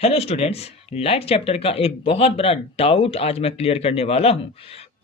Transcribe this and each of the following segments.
Hello students. Light chapter का एक बहुत बड़ा डाउट आज मैं क्लियर करने वाला हूँ।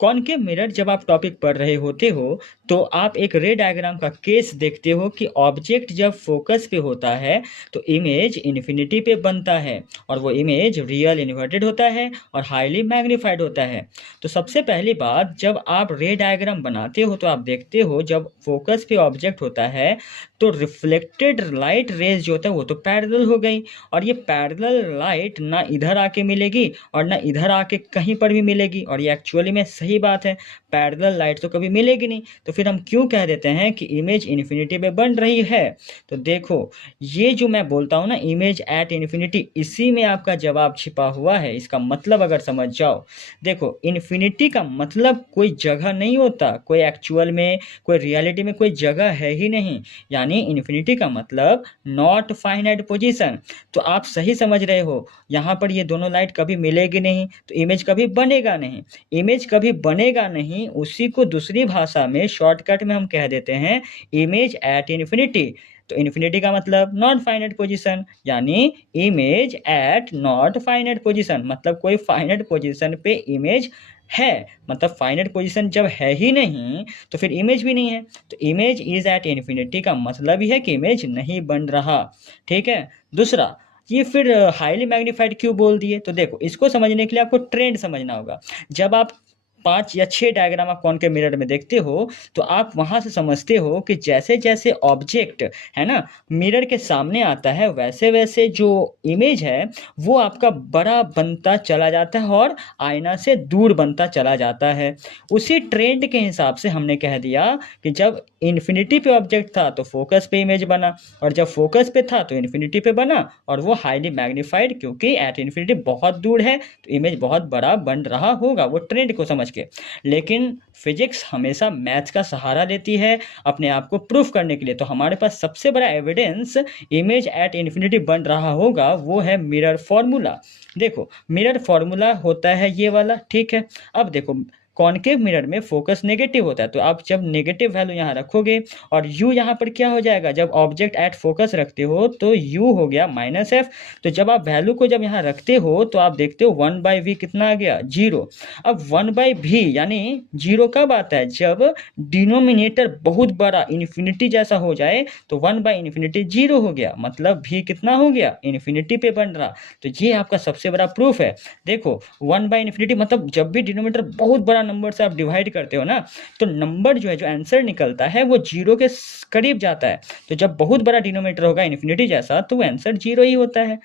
कॉनकेव मिरर जब आप टॉपिक पढ़ रहे होते हो तो आप एक रे डायग्राम का केस देखते हो कि ऑब्जेक्ट जब फोकस पे होता है तो इमेज इन्फिनिटी पे बनता है और वो इमेज रियल इन्वर्टेड होता है और हाईली मैग्नीफाइड होता है। तो सबसे पहली बात, जब आप रे डायग्राम बनाते हो तो आप देखते हो जब फोकस पे ऑब्जेक्ट होता है तो रिफ्लेक्टेड लाइट रेज जो होता है वो तो पैरेलल हो गई, और ये पैरेलल लाइट ना इधर आके मिलेगी और ना इधर आके कहीं पर भी मिलेगी, और ये एक्चुअली में सही बात है। पैरेलल लाइट तो कभी मिलेगी नहीं, तो फिर हम क्यों कह देते हैं कि इमेज इन्फिनिटी में बन रही है। तो देखो, ये जो मैं बोलता हूँ ना इमेज एट इन्फिनिटी, इसी में आपका जवाब छिपा हुआ है। इसका मतलब अगर समझ जाओ, देखो इन्फिनिटी का मतलब कोई जगह नहीं होता, कोई एक्चुअल में कोई रियलिटी में कोई जगह है ही नहीं। यानी इन्फिनिटी का मतलब नॉट फाइनाइट पोजीशन। तो आप सही समझ रहे हो, यहाँ पर ये दोनों लाइट कभी मिलेगी नहीं तो इमेज कभी बनेगा नहीं। इमेज कभी बनेगा नहीं, उसी को दूसरी भाषा में शॉर्टकट में हम कह देते हैं इमेज एट इन्फिनिटी। तो इन्फिनिटी का मतलब नॉट फाइनाइट पोजीशन, यानी image at not finite position मतलब कोई फाइनाइट पोजीशन पे इमेज है। मतलब फाइनाइट पोजीशन जब है ही नहीं तो फिर इमेज भी नहीं है। तो इमेज इज एट इन्फिनिटी का मतलब ही है कि इमेज नहीं बन रहा। ठीक है। दूसरा, ये फिर हाईली मैग्नीफाइड क्यों बोल दिए, तो देखो इसको समझने के लिए आपको ट्रेंड समझना होगा। जब आप 5 या 6 डायग्राम आप कॉनकेव मिरर में देखते हो तो आप वहाँ से समझते हो कि जैसे जैसे ऑब्जेक्ट है ना मिरर के सामने आता है, वैसे वैसे जो इमेज है वो आपका बड़ा बनता चला जाता है और आईना से दूर बनता चला जाता है। उसी ट्रेंड के हिसाब से हमने कह दिया कि जब इन्फिनिटी पे ऑब्जेक्ट था तो फोकस पे इमेज बना, और जब फोकस पे था तो इन्फिनिटी पे बना, और वो हाईली मैग्नीफाइड क्योंकि एट इन्फिनिटी बहुत दूर है तो इमेज बहुत बड़ा बन रहा होगा, वो ट्रेंड को समझ के। लेकिन फिजिक्स हमेशा मैथ्स का सहारा लेती है अपने आप को प्रूफ करने के लिए। तो हमारे पास सबसे बड़ा एविडेंस इमेज एट इन्फिनिटी बन रहा होगा वो है मिरर फॉर्मूला। देखो मिरर फॉर्मूला होता है ये वाला, ठीक है। अब देखो कॉनकेव मिरर में फोकस नेगेटिव होता है, तो आप जब नेगेटिव वैल्यू यहाँ रखोगे और u यहाँ पर क्या हो जाएगा, जब ऑब्जेक्ट एट फोकस रखते हो तो u हो गया -f। तो जब आप वैल्यू को जब यहाँ रखते हो तो आप देखते हो 1/v कितना आ गया, 0। अब 1/v यानी 0 कब आता है, जब डिनोमिनेटर बहुत बड़ा इन्फिनिटी जैसा हो जाए तो 1/∞ 0 हो गया, मतलब v कितना हो गया, इन्फिनिटी पे बन रहा। तो ये आपका सबसे बड़ा प्रूफ है। देखो 1/∞ मतलब जब भी डिनोमिनेटर बहुत बड़ा नंबर से आप डिवाइड करते हो ना तो नंबर जो है, जो आंसर निकलता है वो 0 के करीब जाता है। तो जब बहुत बड़ा डिनोमिनेटर होगा इन्फिनिटी जैसा तो वो आंसर 0 ही होता है।